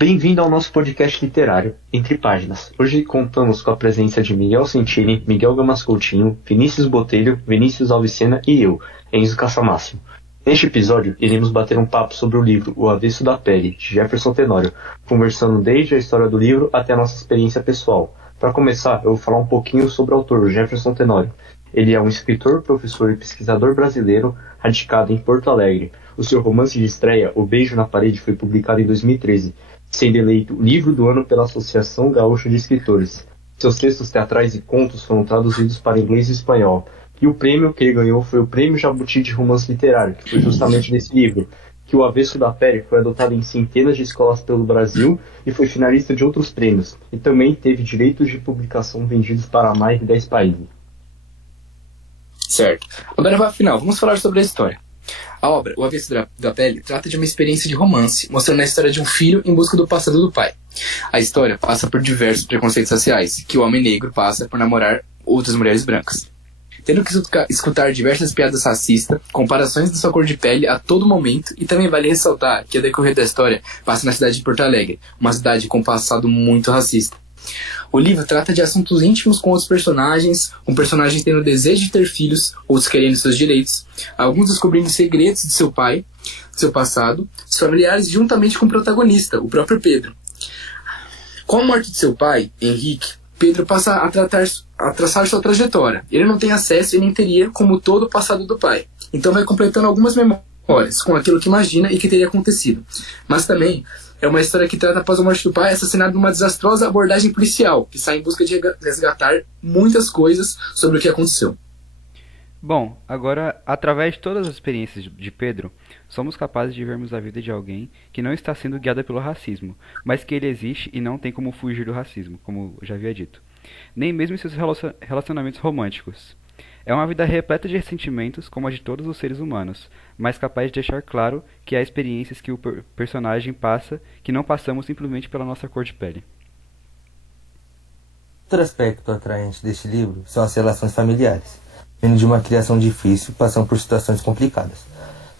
Bem-vindo ao nosso podcast literário, Entre Páginas. Hoje contamos com a presença de Miguel Sentini, Miguel Gamas Coutinho, Vinícius Botelho, Vinícius Alvicena e eu, Enzo Cassamáximo. Neste episódio, iremos bater um papo sobre o livro O Avesso da Pele, de Jefferson Tenório, conversando desde a história do livro até a nossa experiência pessoal. Para começar, eu vou falar um pouquinho sobre o autor, Jefferson Tenório. Ele é um escritor, professor e pesquisador brasileiro, radicado em Porto Alegre. O seu romance de estreia, O Beijo na Parede, foi publicado em 2013, sendo eleito Livro do Ano pela Associação Gaúcha de Escritores. Seus textos teatrais e contos foram traduzidos para inglês e espanhol. E o prêmio que ele ganhou foi o Prêmio Jabuti de Romance Literário, que foi justamente desse livro, que O Avesso da Pele foi adotado em centenas de escolas pelo Brasil e foi finalista de outros prêmios, e também teve direitos de publicação vendidos para mais de 10 países. Certo. Agora, para final, vamos falar sobre a história. A obra, O Avesso da Pele, trata de uma experiência de romance, mostrando a história de um filho em busca do passado do pai. A história passa por diversos preconceitos raciais, que o homem negro passa por namorar outras mulheres brancas. Tendo que escutar diversas piadas racistas, comparações da sua cor de pele a todo momento, e também vale ressaltar que a decorrer da história passa na cidade de Porto Alegre, uma cidade com um passado muito racista. O livro trata de assuntos íntimos com outros personagens, um personagem tendo o desejo de ter filhos, outros querendo seus direitos, alguns descobrindo segredos de seu pai, de seu passado, os familiares juntamente com o protagonista, o próprio Pedro. Com a morte de seu pai, Henrique, Pedro passa a traçar sua trajetória. Ele não tem acesso e nem teria como todo o passado do pai. Então vai completando algumas memórias com aquilo que imagina e que teria acontecido. Mas também é uma história que trata após a morte do pai, assassinado numa desastrosa abordagem policial, que sai em busca de resgatar muitas coisas sobre o que aconteceu. Bom, agora, através de todas as experiências de Pedro, somos capazes de vermos a vida de alguém que não está sendo guiada pelo racismo, mas que ele existe e não tem como fugir do racismo, como eu já havia dito. Nem mesmo em seus relacionamentos românticos. É uma vida repleta de ressentimentos, como a de todos os seres humanos, mas capaz de deixar claro que há experiências que o personagem passa que não passamos simplesmente pela nossa cor de pele. Outro aspecto atraente deste livro são as relações familiares. Vindo de uma criação difícil, passam por situações complicadas.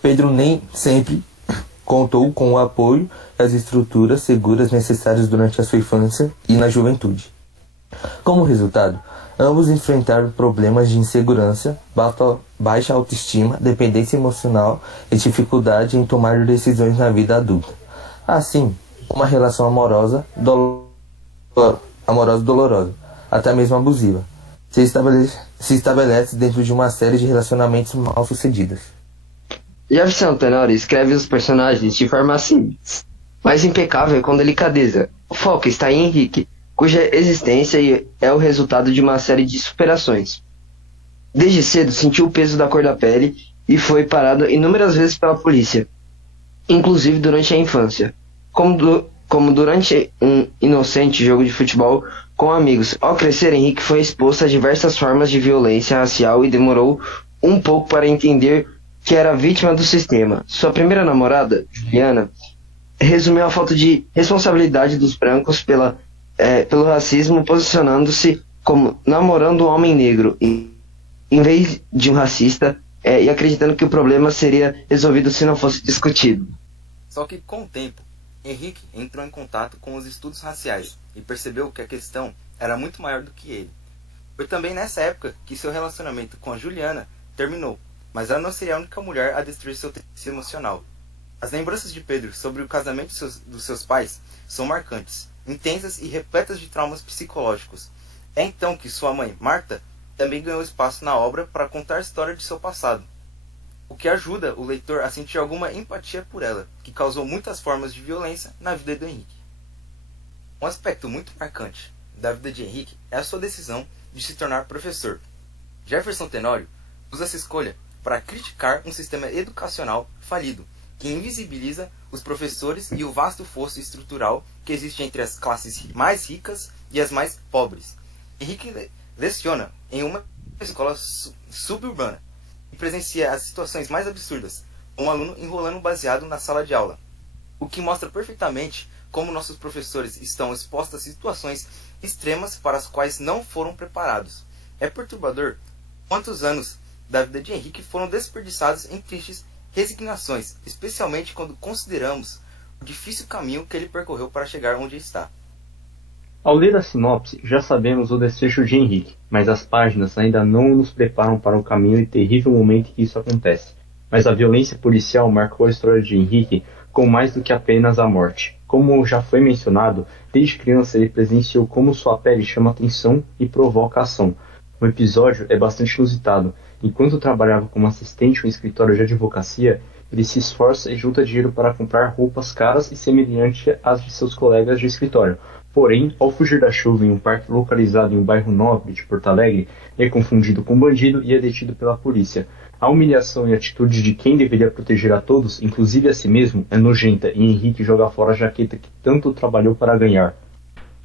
Pedro nem sempre contou com o apoio e as estruturas seguras necessárias durante a sua infância e na juventude. Como resultado, ambos enfrentaram problemas de insegurança, baixa autoestima, dependência emocional e dificuldade em tomar decisões na vida adulta. Assim, uma relação amorosa dolorosa, até mesmo abusiva, se estabelece dentro de uma série de relacionamentos mal sucedidos. Jefferson Tenório escreve os personagens de forma simples, mas impecável e com delicadeza. O foco está em Henrique, cuja existência é o resultado de uma série de superações. Desde cedo sentiu o peso da cor da pele e foi parado inúmeras vezes pela polícia, inclusive durante a infância, como durante um inocente jogo de futebol com amigos. Ao crescer, Henrique foi exposto a diversas formas de violência racial e demorou um pouco para entender que era vítima do sistema. Sua primeira namorada, Juliana, resumiu a falta de responsabilidade dos brancos pelo racismo, posicionando-se como namorando um homem negro, em vez de um racista, e acreditando que o problema seria resolvido se não fosse discutido. Só que, com o tempo, Henrique entrou em contato com os estudos raciais e percebeu que a questão era muito maior do que ele. Foi também nessa época que seu relacionamento com a Juliana terminou, mas ela não seria a única mulher a destruir seu tecido emocional. As lembranças de Pedro sobre o casamento dos seus pais são marcantes, intensas e repletas de traumas psicológicos. É então que sua mãe, Marta, também ganhou espaço na obra para contar a história de seu passado, o que ajuda o leitor a sentir alguma empatia por ela, que causou muitas formas de violência na vida de Henrique. Um aspecto muito marcante da vida de Henrique é a sua decisão de se tornar professor. Jefferson Tenório usa essa escolha para criticar um sistema educacional falido, que invisibiliza os professores e o vasto fosso estrutural que existe entre as classes mais ricas e as mais pobres. Henrique leciona em uma escola suburbana e presencia as situações mais absurdas, com um aluno enrolando baseado na sala de aula, o que mostra perfeitamente como nossos professores estão expostos a situações extremas para as quais não foram preparados. É perturbador quantos anos da vida de Henrique foram desperdiçados em tristes resignações, especialmente quando consideramos difícil caminho que ele percorreu para chegar onde está. Ao ler a sinopse, já sabemos o desfecho de Henrique, mas as páginas ainda não nos preparam para o caminho e terrível momento em que isso acontece. Mas a violência policial marcou a história de Henrique com mais do que apenas a morte. Como já foi mencionado, desde criança ele presenciou como sua pele chama atenção e provoca ação. O episódio é bastante inusitado. Enquanto trabalhava como assistente em um escritório de advocacia, ele se esforça e junta dinheiro para comprar roupas caras e semelhantes às de seus colegas de escritório. Porém, ao fugir da chuva em um parque localizado em um bairro nobre de Porto Alegre, é confundido com um bandido e é detido pela polícia. A humilhação e atitude de quem deveria proteger a todos, inclusive a si mesmo, é nojenta e Henrique joga fora a jaqueta que tanto trabalhou para ganhar.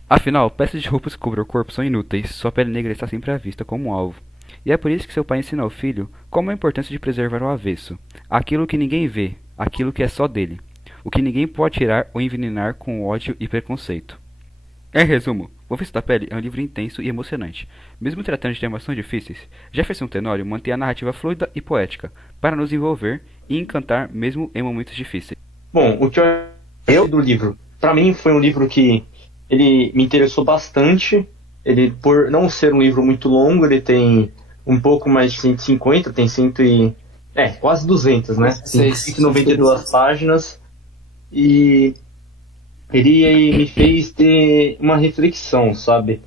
Afinal, peças de roupas que cobrem o corpo são inúteis, sua pele negra está sempre à vista como um alvo. E é por isso que seu pai ensina ao filho como é a importância de preservar o avesso, aquilo que ninguém vê, aquilo que é só dele, o que ninguém pode tirar ou envenenar com ódio e preconceito. Em resumo, O Avesso da Pele é um livro intenso e emocionante. Mesmo tratando de temas tão difíceis, Jefferson Tenório mantém a narrativa fluida e poética, para nos envolver e encantar mesmo em momentos difíceis. Bom, o que eu do livro, para mim foi um livro que ele me interessou bastante. Ele, por não ser um livro muito longo, ele tem um pouco mais de 150, tem quase 200, né? 192 páginas. E ele me fez ter uma reflexão, sabe?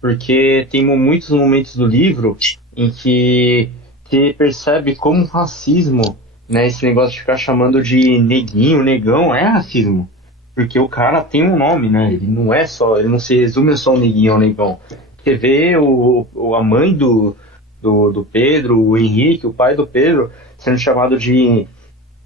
Porque tem muitos momentos do livro em que você percebe como o racismo, né, esse negócio de ficar chamando de neguinho, negão, é racismo. Porque o cara tem um nome, né? Ele não se resume a só um neguinho ou negão. Você vê a mãe do Pedro, o Henrique, o pai do Pedro, sendo chamado de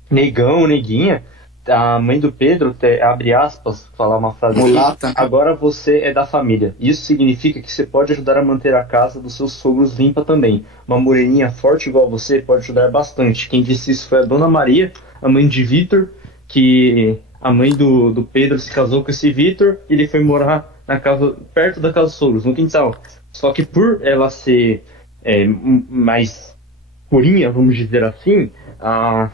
negão, neguinha. A mãe do Pedro, abre aspas, falar uma frase Mulata. Agora você é da família. Isso significa que você pode ajudar a manter a casa dos seus sogros limpa também. Uma moreninha forte igual você pode ajudar bastante. Quem disse isso foi a Dona Maria, a mãe de Vitor, que a mãe do Pedro se casou com esse Vitor e ele foi morar na casa, perto da casa dos sogros, no quintal. Só que por ela ser mais purinha, vamos dizer assim, a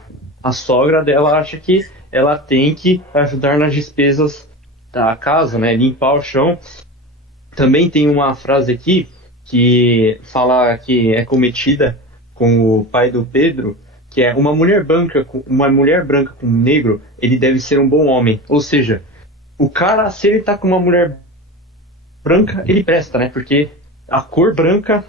sogra dela acha que ela tem que ajudar nas despesas da casa, né? Limpar o chão. Também tem uma frase aqui que fala que é cometida com o pai do Pedro, que é uma mulher branca com um negro, ele deve ser um bom homem. Ou seja, o cara, se ele tá com uma mulher branca, ele presta, né? Porque a cor branca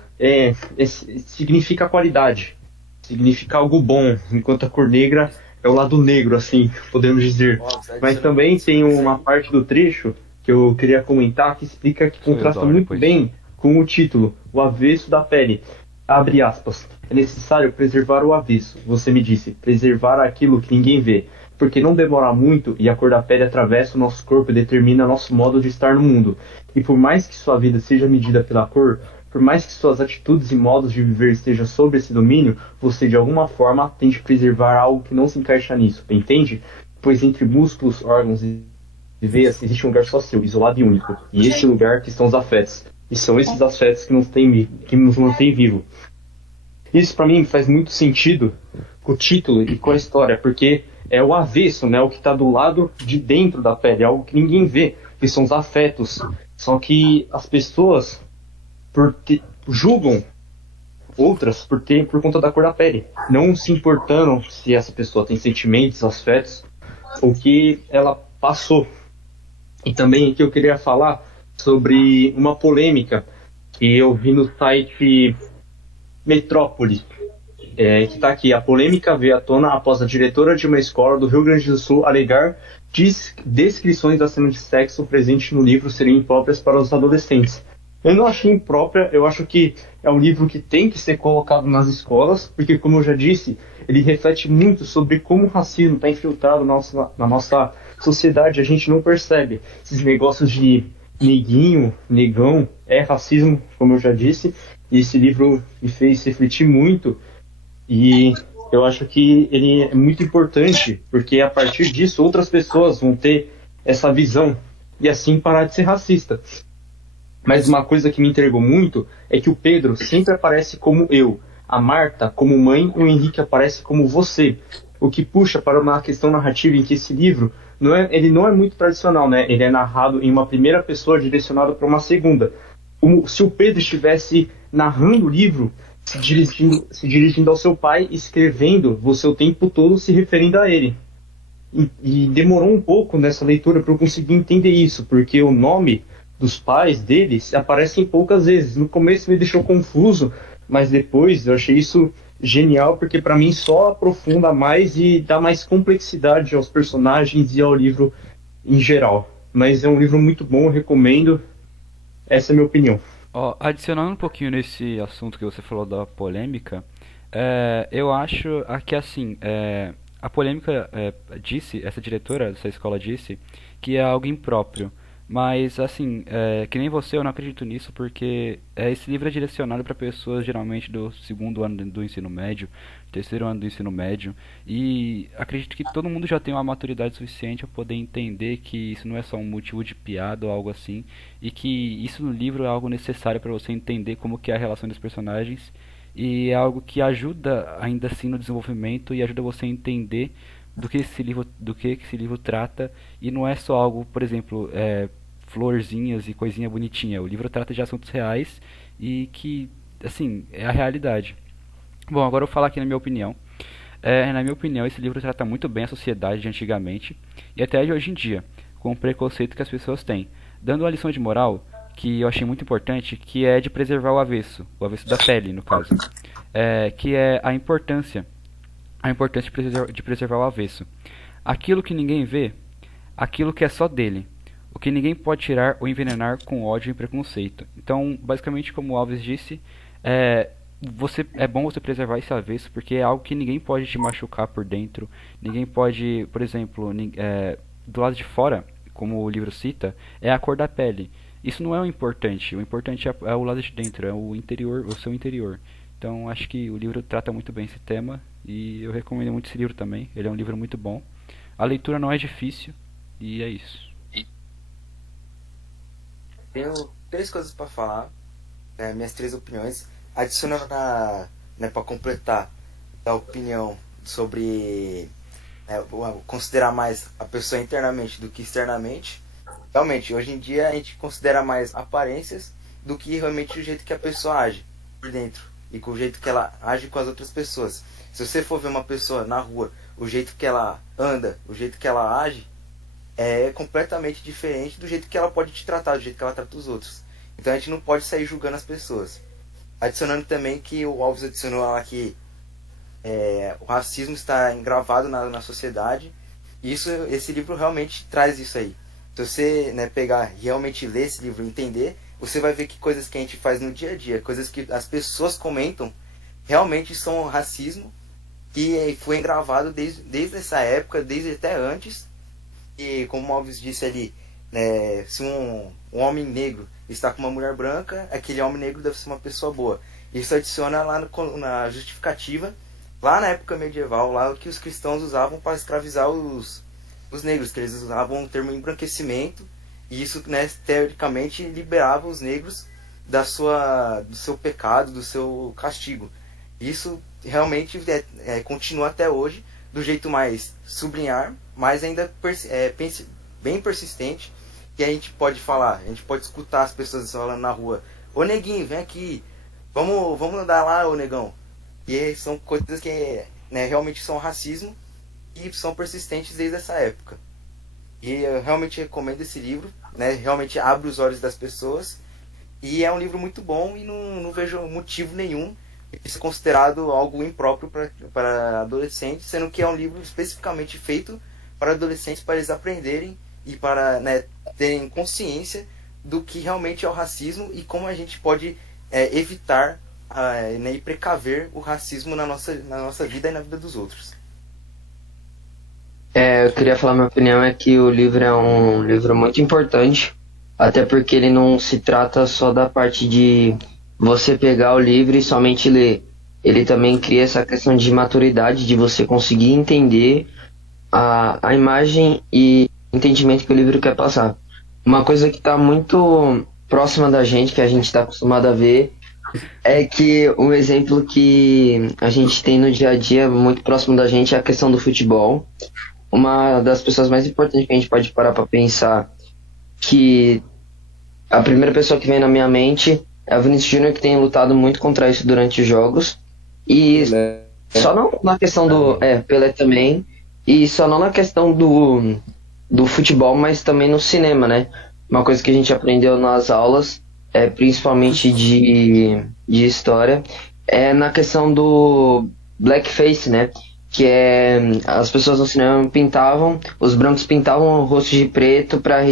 significa qualidade, significa algo bom, enquanto a cor negra é o lado negro, assim, podemos dizer. Mas também tem uma parte do trecho que eu queria comentar que explica, que contrasta muito bem com o título, O Avesso da Pele. Abre aspas. É necessário preservar o avesso, você me disse, preservar aquilo que ninguém vê, porque não demora muito e a cor da pele atravessa o nosso corpo e determina nosso modo de estar no mundo. E por mais que sua vida seja medida pela cor, por mais que suas atitudes e modos de viver estejam sob esse domínio, você de alguma forma tem de preservar algo que não se encaixa nisso, entende? Pois entre músculos, órgãos e veias existe um lugar só seu, isolado e único. E esse lugar que estão os afetos. E são esses afetos que nos mantêm vivos. Isso para mim faz muito sentido com o título e com a história, porque é o avesso, né? O que está do lado de dentro da pele, algo que ninguém vê, que são os afetos. Só que as pessoas julgam outras por conta da cor da pele, não se importando se essa pessoa tem sentimentos, afetos, ou que ela passou. E também aqui eu queria falar sobre uma polêmica que eu vi no site Metrópole, que está aqui. A polêmica veio à tona após a diretora de uma escola do Rio Grande do Sul alegar descrições da cena de sexo presente no livro serem impróprias para os adolescentes. Eu não achei imprópria, eu acho que é um livro que tem que ser colocado nas escolas, porque, como eu já disse, ele reflete muito sobre como o racismo está infiltrado na nossa sociedade. A gente não percebe esses negócios de neguinho, negão, é racismo, como eu já disse, e esse livro me fez refletir muito, e eu acho que ele é muito importante, porque a partir disso outras pessoas vão ter essa visão, e assim parar de ser racista. Mas uma coisa que me entregou muito é que o Pedro sempre aparece como eu, a Marta como mãe e o Henrique aparece como você. o que puxa para uma questão narrativa em que esse livro ele não é muito tradicional, né? Ele é narrado em uma primeira pessoa direcionada para uma segunda. Como se o Pedro estivesse narrando o livro, se dirigindo ao seu pai, escrevendo você o tempo todo se referindo a ele. E demorou um pouco nessa leitura para eu conseguir entender isso, porque o nome dos pais deles aparecem poucas vezes. No começo me deixou confuso, mas depois eu achei isso genial, porque para mim só aprofunda mais e dá mais complexidade aos personagens e ao livro em geral. Mas é um livro muito bom, eu recomendo. Essa é a minha opinião. Ó, adicionando um pouquinho nesse assunto que você falou da polêmica, eu acho que assim, a polêmica disse, essa diretora dessa escola disse que é algo impróprio. Mas assim, que nem você, eu não acredito nisso, porque esse livro é direcionado para pessoas geralmente do segundo ano do ensino médio, terceiro ano do ensino médio, e acredito que todo mundo já tem uma maturidade suficiente para poder entender que isso não é só um motivo de piada ou algo assim, e que isso no livro é algo necessário para você entender como que é a relação dos personagens, e é algo que ajuda ainda assim no desenvolvimento e ajuda você a entender do que esse livro trata, e não é só algo, por exemplo, florzinhas e coisinha bonitinha. O livro trata de assuntos reais e que, assim, é a realidade. Bom, agora eu vou falar aqui na minha opinião. Na minha opinião, esse livro trata muito bem a sociedade de antigamente e até de hoje em dia, com o preconceito que as pessoas têm, dando uma lição de moral que eu achei muito importante, que é de preservar o avesso da pele, no caso, que é a importância de preservar o avesso. Aquilo que ninguém vê, aquilo que é só dele, o que ninguém pode tirar ou envenenar com ódio e preconceito. Então, basicamente, como o Alves disse, é bom você preservar esse avesso, porque é algo que ninguém pode te machucar por dentro. Ninguém pode, por exemplo, do lado de fora, como o livro cita, é a cor da pele. Isso não é o importante. O importante é o lado de dentro, é o interior, o seu interior. Então, acho que o livro trata muito bem esse tema e eu recomendo muito esse livro também. Ele é um livro muito bom. A leitura não é difícil e é isso. Tenho 3 coisas para falar, minhas 3 opiniões. Adicionando para completar a opinião sobre considerar mais a pessoa internamente do que externamente. Realmente, hoje em dia a gente considera mais aparências do que realmente o jeito que a pessoa age por dentro e com o jeito que ela age com as outras pessoas. Se você for ver uma pessoa na rua, o jeito que ela anda, o jeito que ela age, é completamente diferente do jeito que ela pode te tratar, do jeito que ela trata os outros. Então a gente não pode sair julgando as pessoas. Adicionando também que o Alves adicionou lá que o racismo está engravado na sociedade. E esse livro realmente traz isso aí. Se você pegar e realmente ler esse livro e entender, você vai ver que coisas que a gente faz no dia a dia, coisas que as pessoas comentam, realmente são racismo, que foi engravado desde essa época, desde até antes. E como o Alves disse ali, se um homem negro está com uma mulher branca, aquele homem negro deve ser uma pessoa boa. Isso adiciona lá na justificativa, lá na época medieval, lá que os cristãos usavam para escravizar os negros, que eles usavam o termo embranquecimento, e isso teoricamente liberava os negros do seu pecado, do seu castigo. Isso realmente continua até hoje, do jeito mais sublinhar, mas ainda bem persistente, que a gente pode falar, a gente pode escutar as pessoas falando na rua: ô neguinho, vem aqui, vamos andar lá, ô negão. E são coisas que realmente são racismo e são persistentes desde essa época. E eu realmente recomendo esse livro, realmente abre os olhos das pessoas, e é um livro muito bom e não vejo motivo nenhum de ser considerado algo impróprio para adolescentes, sendo que é um livro especificamente feito para adolescentes, para eles aprenderem e para terem consciência do que realmente é o racismo e como a gente pode evitar e precaver o racismo na nossa vida e na vida dos outros. Eu queria falar, minha opinião é que o livro é um livro muito importante, até porque ele não se trata só da parte de você pegar o livro e somente ler. Ele também cria essa questão de maturidade, de você conseguir entender a imagem e entendimento que o livro quer passar. Uma coisa que está muito próxima da gente, que a gente está acostumado a ver, É que um exemplo que a gente tem no dia a dia, muito próximo da gente, é a questão do futebol. Uma das pessoas mais importantes que a gente pode parar para pensar, que a primeira pessoa que vem na minha mente é o Vinícius Júnior, que tem lutado muito contra isso durante os jogos. E só não na questão do... Pelé também. E só não na questão do futebol, mas também no cinema, né? Uma coisa que a gente aprendeu nas aulas, principalmente de história, é na questão do blackface, né? Que as pessoas no cinema pintavam, os brancos pintavam o rosto de preto para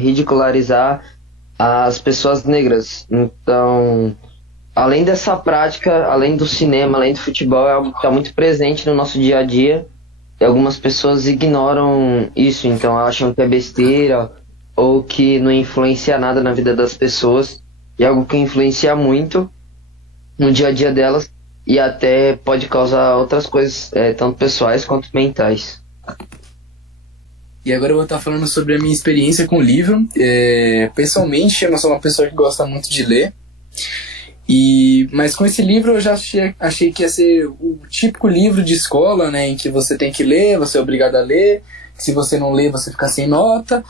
ridicularizar as pessoas negras. Então, além dessa prática, além do cinema, além do futebol, é algo que está muito presente no nosso dia a dia. E algumas pessoas ignoram isso, então acham que é besteira ou que não influencia nada na vida das pessoas. E é algo que influencia muito no dia a dia delas e até pode causar outras coisas, tanto pessoais quanto mentais. E agora eu vou estar falando sobre a minha experiência com o livro. Pessoalmente, eu não sou uma pessoa que gosta muito de ler. Mas com esse livro eu já achei que ia ser o típico livro de escola, né, em que você tem que ler, você é obrigado a ler, se você não lê você fica sem nota.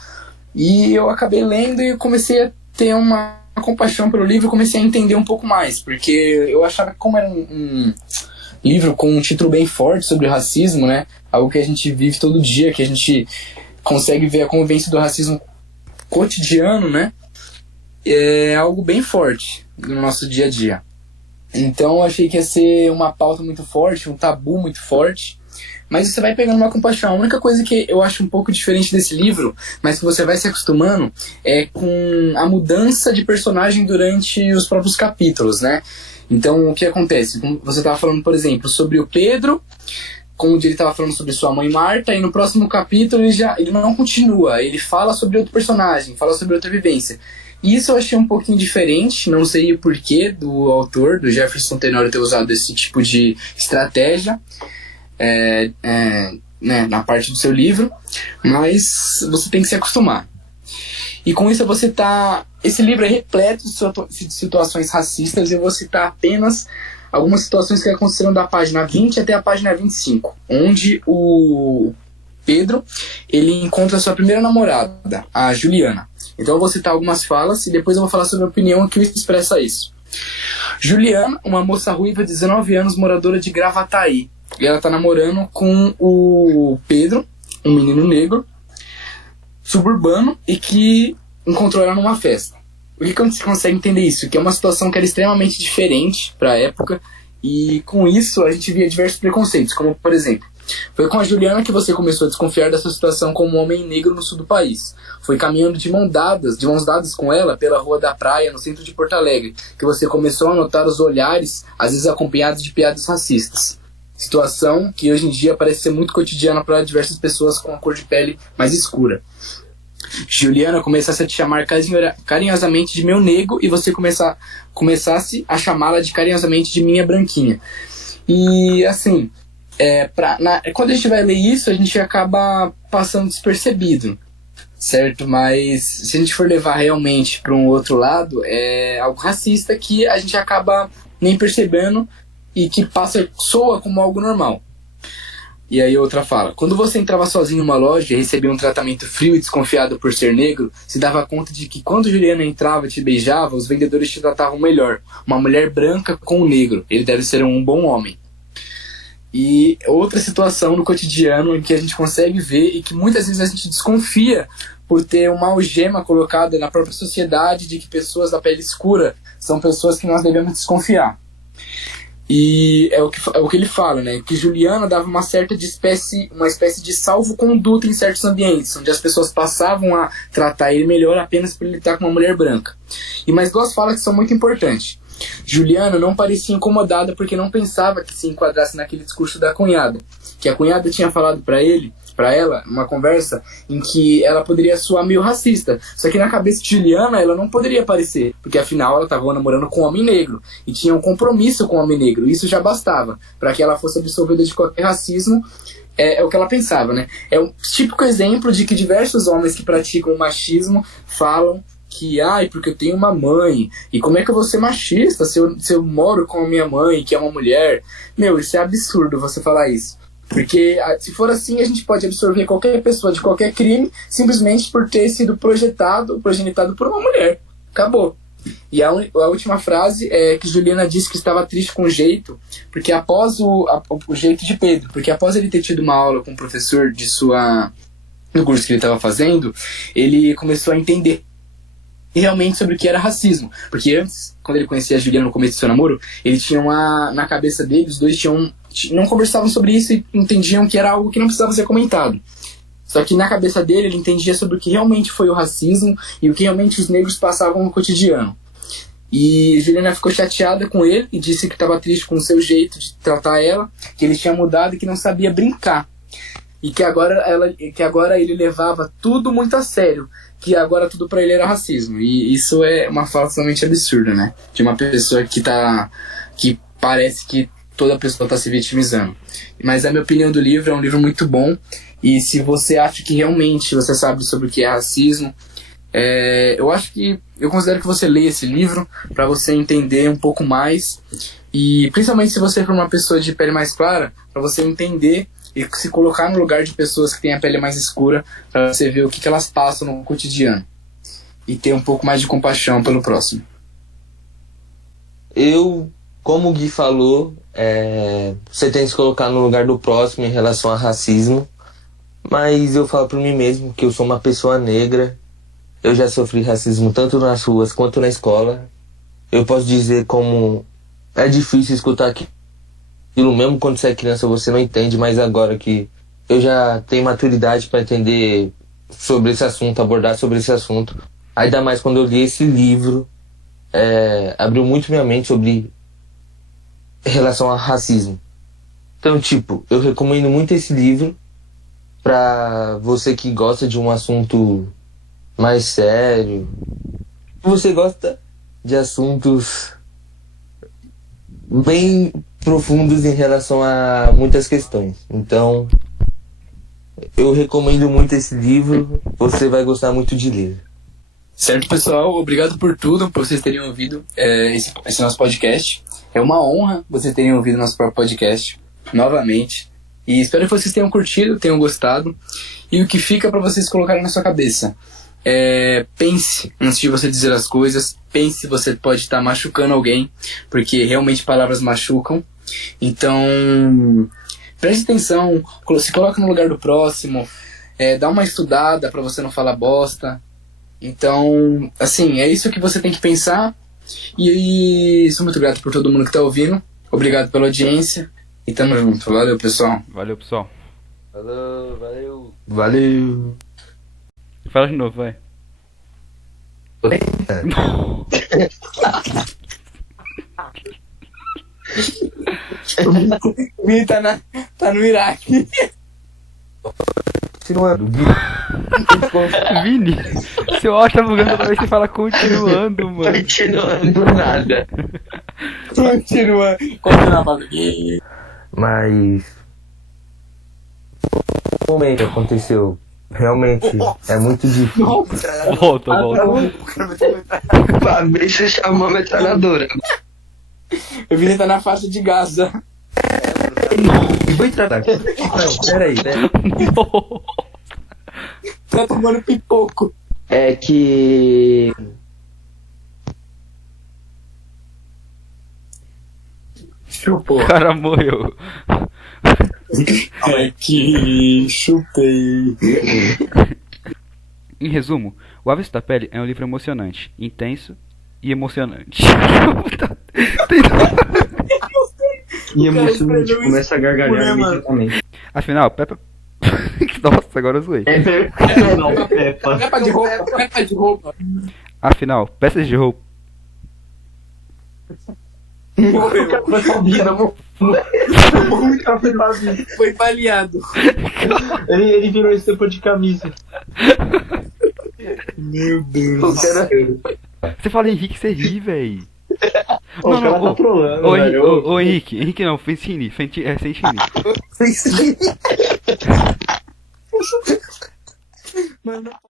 E eu acabei lendo e comecei a ter uma compaixão pelo livro, comecei a entender um pouco mais, porque eu achava que como era um livro com um título bem forte sobre racismo, né, algo que a gente vive todo dia, que a gente consegue ver a convivência do racismo cotidiano, né, é algo bem forte no nosso dia a dia. Então eu achei que ia ser uma pauta muito forte, um tabu muito forte, mas você vai pegando uma compaixão. A única coisa que eu acho um pouco diferente desse livro, mas que você vai se acostumando, é com a mudança de personagem durante os próprios capítulos, né? Então o que acontece? Você estava falando, por exemplo, sobre o Pedro, como ele estava falando sobre sua mãe Marta, e no próximo capítulo ele não continua, ele fala sobre outro personagem, fala sobre outra vivência. Isso eu achei um pouquinho diferente, não sei o porquê do autor, do Jefferson Tenório, ter usado esse tipo de estratégia né, na parte do seu livro, mas você tem que se acostumar. E com isso você tá... Esse livro é repleto de situações racistas, e eu vou citar apenas algumas situações que aconteceram da página 20 até a página 25, onde o Pedro ele encontra a sua primeira namorada, a Juliana. Então eu vou citar algumas falas e depois eu vou falar sobre a opinião que expressa isso. Juliana, uma moça ruiva de 19 anos, moradora de Gravataí. E ela tá namorando com o Pedro, um menino negro, suburbano, e que encontrou ela numa festa. O que você consegue entender isso? Que é uma situação que era extremamente diferente para a época, e com isso a gente via diversos preconceitos, como por exemplo, foi com a Juliana que você começou a desconfiar dessa situação como um homem negro no sul do país. Foi caminhando de mãos dadas com ela pela Rua da Praia, no centro de Porto Alegre, que você começou a notar os olhares, às vezes acompanhados de piadas racistas. Situação que hoje em dia parece ser muito cotidiana para diversas pessoas com a cor de pele mais escura. Juliana começasse a te chamar carinhosamente de meu nego, e você começasse a chamá-la de carinhosamente de minha branquinha. E assim... quando a gente vai ler isso, a gente acaba passando despercebido, certo? Mas se a gente for levar realmente para um outro lado, é algo racista que a gente acaba nem percebendo e que soa como algo normal. E aí outra fala: quando você entrava sozinho numa loja e recebia um tratamento frio e desconfiado por ser negro, se dava conta de que quando Juliana entrava e te beijava, os vendedores te tratavam melhor. Uma mulher branca com um negro, ele deve ser um bom homem. E outra situação no cotidiano em que a gente consegue ver e que muitas vezes a gente desconfia por ter uma algema colocada na própria sociedade de que pessoas da pele escura são pessoas que nós devemos desconfiar. E é o que ele fala, né? Que Juliana dava uma espécie de salvo-conduto em certos ambientes, onde as pessoas passavam a tratar ele melhor apenas por ele estar com uma mulher branca. E mais duas falas que são muito importantes. Juliana não parecia incomodada porque não pensava que se enquadrasse naquele discurso da cunhada, que a cunhada tinha falado para ela, numa conversa em que ela poderia soar meio racista, só que na cabeça de Juliana ela não poderia parecer, porque afinal ela estava namorando com um homem negro e tinha um compromisso com o homem negro, isso já bastava para que ela fosse absolvida de qualquer racismo. É o que ela pensava, né? É um típico exemplo de que diversos homens que praticam o machismo falam que, porque eu tenho uma mãe, e como é que eu vou ser machista se eu moro com a minha mãe, que é uma mulher? Meu, isso é absurdo você falar isso. Porque se for assim, a gente pode absorver qualquer pessoa de qualquer crime simplesmente por ter sido progenitado por uma mulher. Acabou. E a última frase é que Juliana disse que estava triste com o jeito, porque após o jeito de Pedro, porque após ele ter tido uma aula com o professor no curso que ele estava fazendo, ele começou a entender realmente sobre o que era racismo. Porque antes, quando ele conhecia a Juliana no começo do seu namoro, ele tinha na cabeça dele, os dois não conversavam sobre isso e entendiam que era algo que não precisava ser comentado. Só que na cabeça dele, ele entendia sobre o que realmente foi o racismo e o que realmente os negros passavam no cotidiano. E Juliana ficou chateada com ele e disse que estava triste com o seu jeito de tratar ela, que ele tinha mudado e que não sabia brincar. E que agora ele levava tudo muito a sério, que agora tudo pra ele era racismo. E isso é uma fala totalmente absurda, né? De uma pessoa que parece que toda pessoa está se vitimizando. Mas a minha opinião do livro é um livro muito bom. E se você acha que realmente você sabe sobre o que é racismo, eu considero que você leia esse livro para você entender um pouco mais. E principalmente se você for uma pessoa de pele mais clara, para você entender e se colocar no lugar de pessoas que têm a pele mais escura, para você ver o que elas passam no cotidiano. E ter um pouco mais de compaixão pelo próximo. Como o Gui falou, você tem que se colocar no lugar do próximo em relação a racismo. Mas eu falo por mim mesmo que eu sou uma pessoa negra. Eu já sofri racismo tanto nas ruas quanto na escola. Eu posso dizer como é difícil escutar aquilo, mesmo quando você é criança você não entende, mas agora que eu já tenho maturidade para entender sobre esse assunto, abordar sobre esse assunto. Ainda mais quando eu li esse livro, abriu muito minha mente sobre relação a racismo. Então, eu recomendo muito esse livro para você que gosta de um assunto mais sério. Você gosta de assuntos bem profundos em relação a muitas questões. Então, eu recomendo muito esse livro. Você vai gostar muito de ler. Certo, pessoal, obrigado por tudo, por vocês terem ouvido esse nosso podcast. É uma honra vocês terem ouvido nosso próprio podcast novamente. E espero que vocês tenham curtido, tenham gostado. E o que fica para vocês colocarem na sua cabeça? Pense antes de você dizer as coisas. Pense se você pode estar machucando alguém, porque realmente palavras machucam. Então, preste atenção, se coloque no lugar do próximo, dá uma estudada para você não falar bosta. Então, assim, é isso que você tem que pensar. E sou muito grato por todo mundo que tá ouvindo. Obrigado pela audiência. E tamo junto. Valeu, pessoal. Valeu, pessoal. Valeu. Fala de novo, vai. Vini tá no Iraque. Continuando. Vini, seu áudio tá bugando toda vez que você fala continuando, mano. Continuando nada. Continua. Mas o momento aconteceu. Realmente é muito difícil. Volta. O Fabrício chamou a metralhadora. O Vini tá na faixa de Gaza. Vou tratar. Peraí, né? Tá tomando pipoco. É que... Chupou. O cara morreu. É que chupei. Em resumo, O Avesso da Pele é um livro emocionante, intenso e emocionante. E emocionante, começa a gargalhar imediatamente. Afinal, Peppa... Nossa, agora eu zoei. Não, Peppa. Pepa de roupa. Afinal, peças de roupa... Foi baleado. Ele virou estampa de camisa. Meu Deus. Você fala Henrique, você ri, véi. O cara tá trolando, velho. Ô, Henrique não, Fentini. Fentini. Mano.